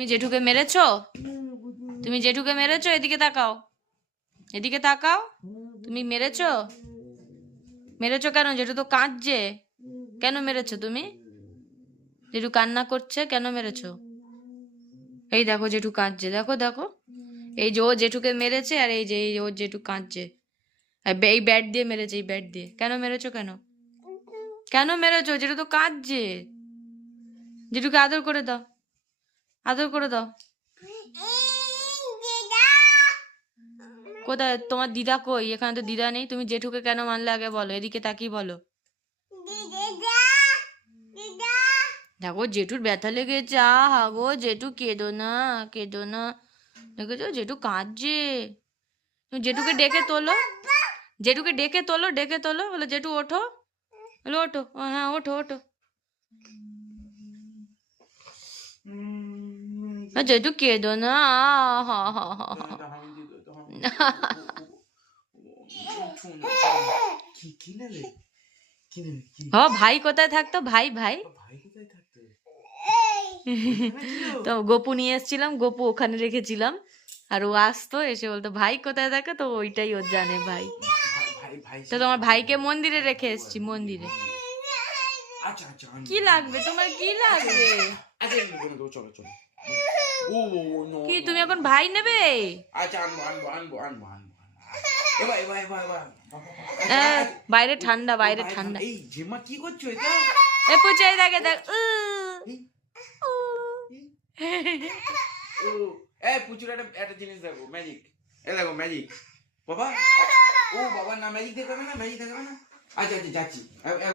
তুমি জেঠুকে মেরেছো? তুমি জেঠুকে মেরেছো? এদিকে তাকাও, এদিকে তাকাও। তুমি মেরেছো? মেরেছো কেন? জেঠু তো কাঁদছে। কেন মেরেছো তুমি? জেঠু কান্না করছে, কেন মেরেছো? এই দেখো জেঠু কাঁদছে, দেখো দেখো। এই যে ও জেঠুকে মেরেছে, আর এই যে ওর জেঠু কাঁদছে। এই ব্যাট দিয়ে মেরেছে, এই ব্যাট দিয়ে। কেন মেরেছো? কেন কেন মেরেছো? জেঠু তো কাঁদছে। জেঠুকে আদর করে দাও, আদর করে দাও। কোথায় তোমার দিদা? কই? এখানে তো দিদা নেই। তুমি জেঠুকে কেন মারলে আগে বলো, এদিকে তাকিয়ে বলো। দেখো জেঠুর ব্যথা লেগেছে। আহা গো জেঠু, কেঁদো না, কেঁদো না। দেখেছো জেঠু কাঁদছে। তুমি জেঠুকে ডেকে তোলো, জেঠুকে ডেকে তোলো, ডেকে তোলো। বলো জেঠু ওঠো, বলো ওঠো। হ্যাঁ ওঠো ওঠো। জেঠু কেঁদো না। হা হা হা হা। ভাই কোথায় থাকতো? ভাই ভাই তো গপু নিয়ে এসেছিলাম, গপু ওখানে রেখেছিলাম। আর ও আসতো, এসে বলতো ভাই কোথায় থাকে, তো ওইটাই ওর জানে ভাই। তো তোমার ভাইকে মন্দিরে রেখে এসেছি, মন্দিরে। কি লাগবে তোমার? কি লাগবে? কি তুমি এখন ভাই নেবে? বাইরে ঠান্ডা, বাইরে ঠান্ডা। কি করছো এটা? এ পুচাই দেখে দেখ। পুচুর একটা জিনিস দেখো, ম্যাজিক। এ দেখো ম্যাজিক বাবা। ও বাবা না, ম্যাজিক দেখাবে না, ম্যাজিক দেখাবে না। আচ্ছা আচ্ছা যাচ্ছি।